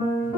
thank mm -hmm. you